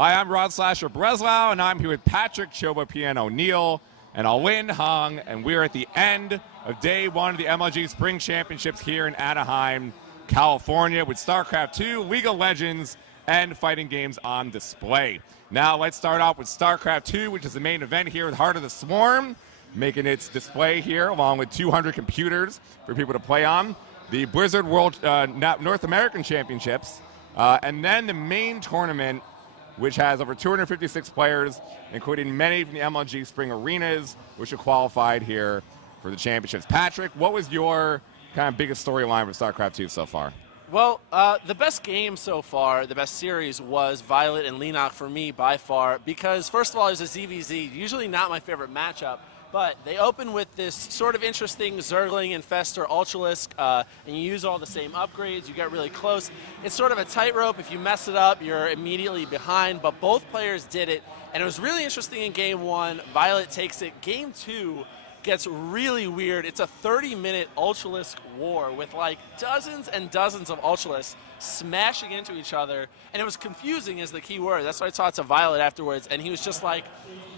Hi, I'm Rod Slasher Breslau, and I'm here with Patrick chobopeon O'Neill and Allyn Hoang, and we're at the end of day one of the MLG Spring Championships here in Anaheim, California, with Starcraft 2, League of Legends, and fighting games on display. Now let's start off with Starcraft 2, which is the main event here with Heart of the Swarm, making its display here along with 200 computers for people to play on. The Blizzard World North American Championships, and then the main tournament, which has over 256 players, including many from the MLG Spring Arenas, which are qualified here for the championships. Patrick, what was your kind of biggest storyline with StarCraft 2 so far? Well, the best game so far, the best series, was Violet and Allyn Hoang for me by far, because first of all, it was a ZVZ, usually not my favorite matchup, but they open with this sort of interesting Zergling Infestor Ultralisk, and you use all the same upgrades, you get really close. It's sort of a tightrope. If you mess it up, you're immediately behind, but both players did it, and it was really interesting in Game 1. Violet takes it. Game 2 gets really weird. It's a 30-minute Ultralisk war with like dozens and dozens of Ultralisks smashing into each other, and it was confusing is the key word. That's what I talked to Violet afterwards, and he was just like,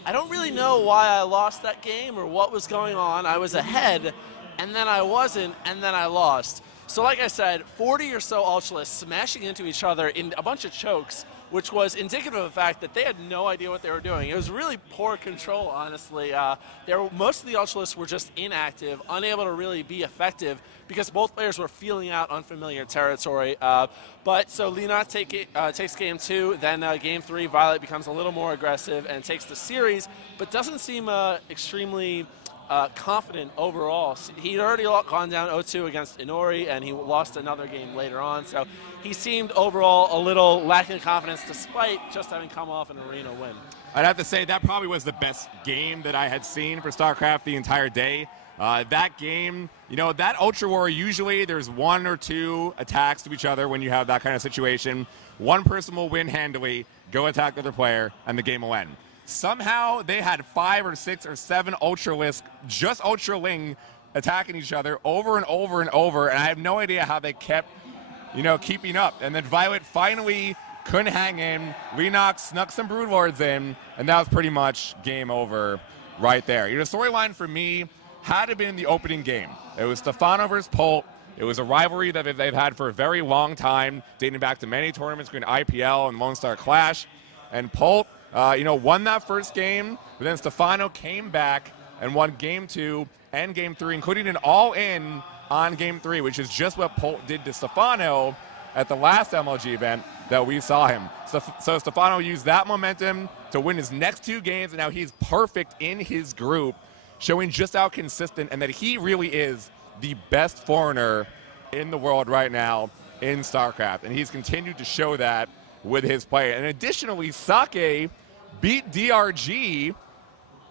I don't really know why I lost that game or what was going on. I was ahead, and then I wasn't, and then I lost. So like I said, 40 or so Ultralisks smashing into each other in a bunch of chokes, which was indicative of the fact that they had no idea what they were doing. It was really poor control, honestly. Most of the Ultralisks were just inactive, unable to really be effective, because both players were feeling out unfamiliar territory. But so Allyn Hoang takes Game 2, then Game 3, Violet becomes a little more aggressive and takes the series, but doesn't seem extremely confident overall. He'd already gone down 0-2 against Inori, and he lost another game later on, so he seemed overall a little lacking confidence despite just having come off an arena win. I'd have to say that probably was the best game that I had seen for StarCraft the entire day. That game, you know, that Ultra War, usually there's one or two attacks to each other when you have that kind of situation. One person will win handily, go attack the other player, and the game will end. Somehow they had 5 or 6 or 7 Ultralisks, just Ultraling, attacking each other over and over and over, and I have no idea how they kept, you know, keeping up. And then Violet finally couldn't hang in. Allyn Hoang snuck some Broodlords in, and that was pretty much game over right there. You know, the storyline for me had to be in the opening game. It was Stefano versus Polt. It was a rivalry that they've had for a very long time, dating back to many tournaments, including IPL and Lone Star Clash. And Polt, you know, won that first game, but then Stefano came back and won Game 2 and Game 3, including an all-in on Game 3, which is just what Polt did to Stefano at the last MLG event that we saw him. So Stefano used that momentum to win his next 2 games, and now he's perfect in his group, showing just how consistent and that he really is the best foreigner in the world right now in StarCraft. And he's continued to show that with his play. And additionally, Sake beat DRG,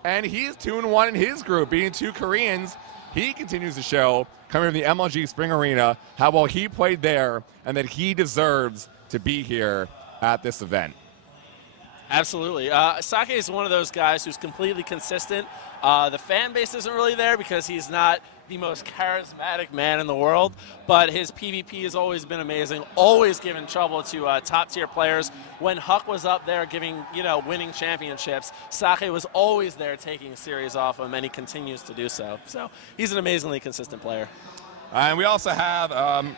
and he's 2-1 in his group, beating 2 Koreans. He continues to show, coming from the MLG Spring Arena, how well he played there and that he deserves to be here at this event. Absolutely. Sake is one of those guys who's completely consistent. The fan base isn't really there because he's not the most charismatic man in the world, but his PvP has always been amazing, always giving trouble to top-tier players. When Huck was up there giving, you know, winning championships, Sake was always there taking a series off him, and he continues to do so. So he's an amazingly consistent player. And we also have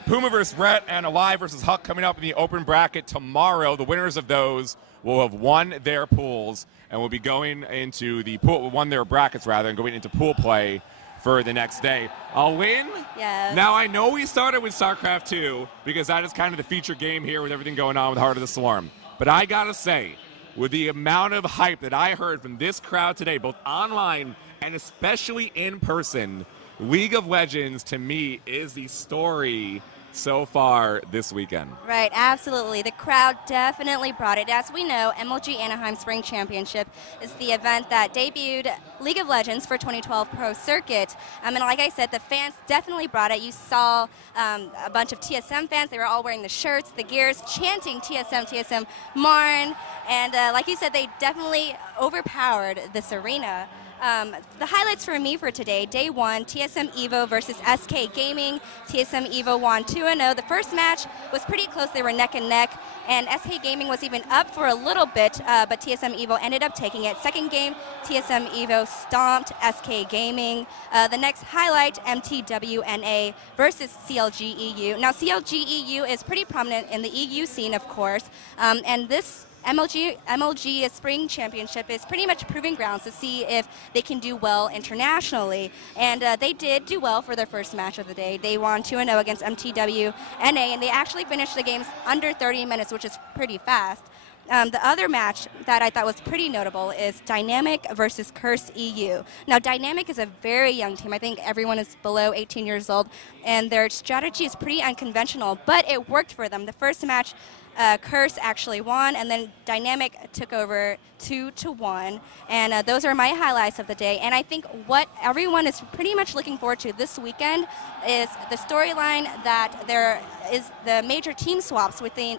Puma versus Rhett and Alive versus Huck coming up in the open bracket tomorrow. The winners of those will have won their pools and will be going into the pool, won their brackets rather, and going into pool play for the next day. Allyn? Yes. Now, I know we started with StarCraft 2 because that is kind of the feature game here with everything going on with Heart of the Swarm. But I gotta say, with the amount of hype that I heard from this crowd today, both online and especially in person, League of Legends, to me, is the story so far this weekend. Right, absolutely. The crowd definitely brought it. As we know, MLG Anaheim Spring Championship is the event that debuted League of Legends for 2012 Pro Circuit. And like I said, the fans definitely brought it. You saw a bunch of TSM fans. They were all wearing the shirts, the gears, chanting TSM, TSM, Marn. And like you said, they definitely overpowered this arena. The highlights for me for today, day 1, TSM Evo versus SK Gaming. TSM Evo won 2-0. The first match was pretty close. They were neck and neck, and SK Gaming was even up for a little bit, but TSM Evo ended up taking it. Second game, TSM Evo stomped SK Gaming. The next highlight, Mtw Na versus Clg Eu. Now, Clg Eu is pretty prominent in the EU scene, of course, and this MLG Spring Championship is pretty much proving grounds to see if they can do well internationally. And they did do well for their first match of the day. They won 2-0 against Mtw Na, and they actually finished the games under 30 minutes, which is pretty fast. The other match that I thought was pretty notable is Dynamic versus KoF EU. Now, Dynamic is a very young team. I think everyone is below 18 years old, and their strategy is pretty unconventional, but it worked for them. The first match, KoF actually won, and then Dynamic took over 2-1, and those are my highlights of the day. And I think what everyone is pretty much looking forward to this weekend is the storyline that there is the major team swaps within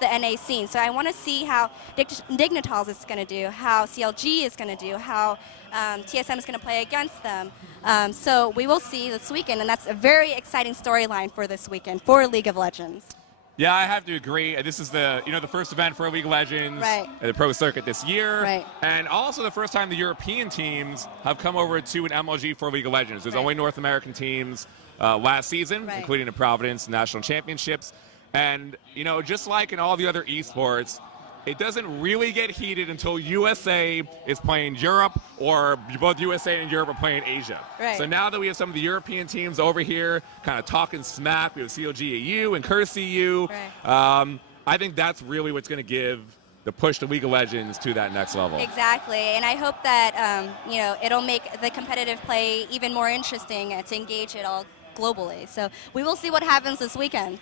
the NA scene. So I want to see how Dignitas is going to do, how CLG is going to do, how TSM is going to play against them. So we will see this weekend, and that's a very exciting storyline for this weekend for League of Legends. Yeah, I have to agree. This is the the first event for League of Legends at the pro circuit this year, and also the first time the European teams have come over to an MLG for League of Legends. There's only North American teams last season, including the Providence National Championships, and just like in all the other esports, it doesn't really get heated until USA is playing Europe, or both USA and Europe are playing Asia. So now that we have some of the European teams over here kind of talking smack, we have Clg Eu and KoF Eu, I think that's really what's going to give the push to League of Legends to that next level. Exactly, and I hope that it'll make the competitive play even more interesting to engage it all globally. So we will see what happens this weekend.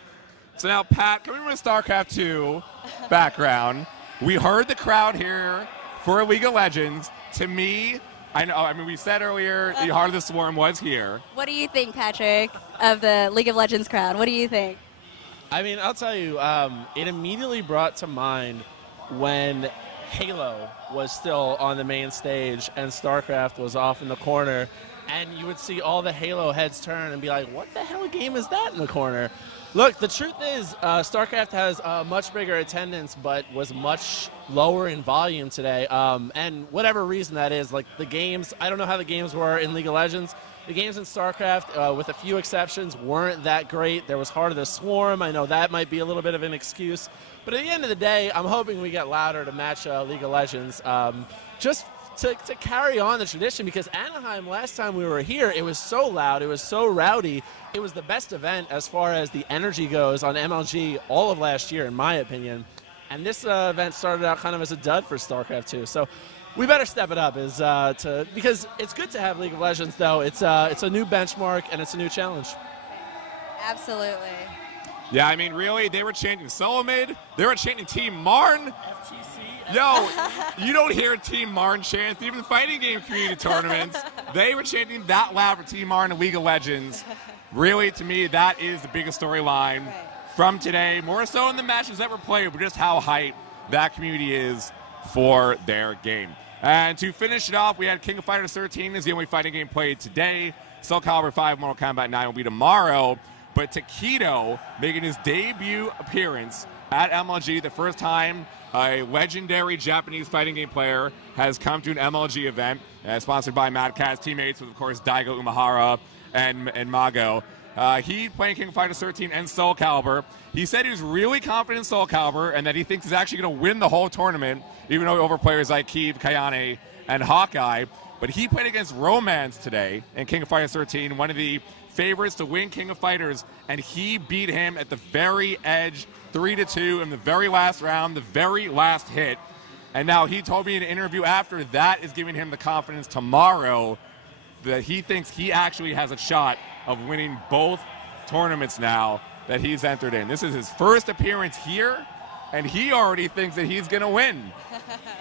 So now, Pat, coming from a Starcraft II background, we heard the crowd here for League of Legends. To me, I mean, we said earlier the Heart of the Swarm was here. What do you think, Patrick, of the League of Legends crowd? What do you think? I mean, I'll tell you, it immediately brought to mind when Halo was still on the main stage and Starcraft was off in the corner, and you would see all the Halo heads turn and be like, what the hell game is that in the corner? Look, the truth is, Starcraft has a much bigger attendance, but was much lower in volume today. And whatever reason that is, like the games, I don't know how the games were in League of Legends. The games in Starcraft, with a few exceptions, weren't that great. There was Heart of the Swarm. I know that might be a little bit of an excuse. But at the end of the day, I'm hoping we get louder to match League of Legends. Just to carry on the tradition, because Anaheim, last time we were here, it was so loud, it was so rowdy. It was the best event as far as the energy goes on MLG all of last year, in my opinion. And this event started out kind of as a dud for StarCraft II. So we better step it up, because it's good to have League of Legends, though. It's a new benchmark, and it's a new challenge. Absolutely. Yeah, I mean, really, they were chanting Solomid, they were chanting Team Marn. Yo, you don't hear Team Marn chants, even the fighting game community tournaments. They were chanting that loud for Team Marn in League of Legends. Really, to me, that is the biggest storyline from today. More so in the matches that were played, but just how hyped that community is for their game. And to finish it off, we had King of Fighters 13 is the only fighting game played today. Soul Calibur 5 Mortal Kombat 9 will be tomorrow. But Takedo making his debut appearance at MLG, the first time a legendary Japanese fighting game player has come to an MLG event, sponsored by Mad Catz, teammates with, of course, Daigo Umehara and Mago. He playing King of Fighters 13 and Soul Calibur. He said he was really confident in Soul Calibur and that he thinks he's actually going to win the whole tournament, even though over players like Keeve, Kayane, and Hawkeye. But he played against Romance today in King of Fighters 13, one of the favorites to win King of Fighters, and he beat him at the very edge, 3-2 in the very last round, the very last hit. And now he told me in an interview after that is giving him the confidence tomorrow that he thinks he actually has a shot of winning both tournaments now that he's entered in. This is his first appearance here, and he already thinks that he's going to win.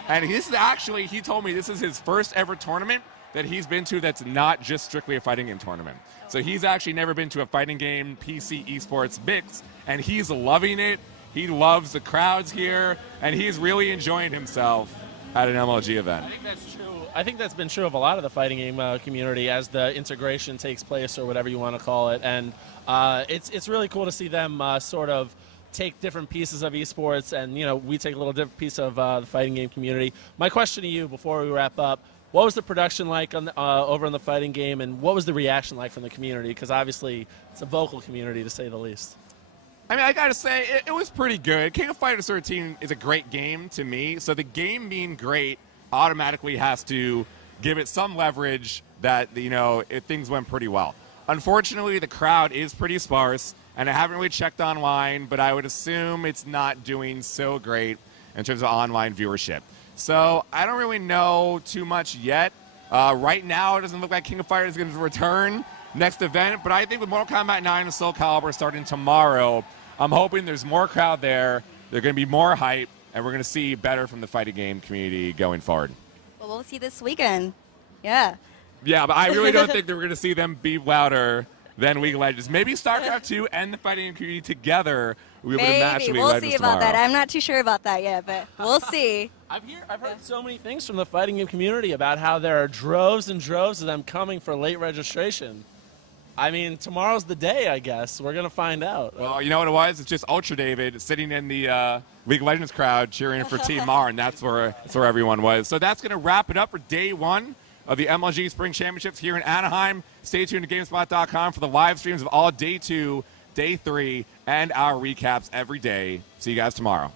And this is actually, he told me this is his first ever tournament that he's been to that's not just strictly a fighting game tournament. So he's actually never been to a fighting game PC esports mix, and he's loving it. He loves the crowds here, and he's really enjoying himself at an MLG event. I think that's true I think that's been true of a lot of the fighting game community as the integration takes place, or whatever you want to call it. And it's really cool to see them sort of take different pieces of esports, and we take a little different piece of the fighting game community. My question to you before we wrap up: what was the production like on over on the fighting game, and what was the reaction like from the community? Because obviously it's a vocal community, to say the least. I mean, I gotta say, it was pretty good. King of Fighters 13 is a great game to me, so the game being great automatically has to give it some leverage that, things went pretty well. Unfortunately, the crowd is pretty sparse, and I haven't really checked online, but I would assume it's not doing so great in terms of online viewership. So I don't really know too much yet. Right now, it doesn't look like King of Fighters is going to return next event, but I think with Mortal Kombat 9 and Soul Calibur starting tomorrow, I'm hoping there's more crowd there, there's going to be more hype, and we're going to see better from the fighting game community going forward. Well, we'll see this weekend. Yeah. Yeah, but I really don't think that we're going to see them be louder than League of Legends. Maybe Starcraft 2 and the fighting game community together will be able to match League of Legends We'll see about that. I'm not too sure about that yet, but we'll see. I've heard so many things from the fighting game community about how there are droves and droves of them coming for late registration. I mean, tomorrow's the day, I guess. We're going to find out. Well, you know what it was? It's just Ultra David sitting in the League of Legends crowd cheering for Team Mar, and that's where everyone was. So that's going to wrap it up for day one of the MLG Spring Championships here in Anaheim. Stay tuned to GameSpot.com for the live streams of all day 2, day 3, and our recaps every day. See you guys tomorrow.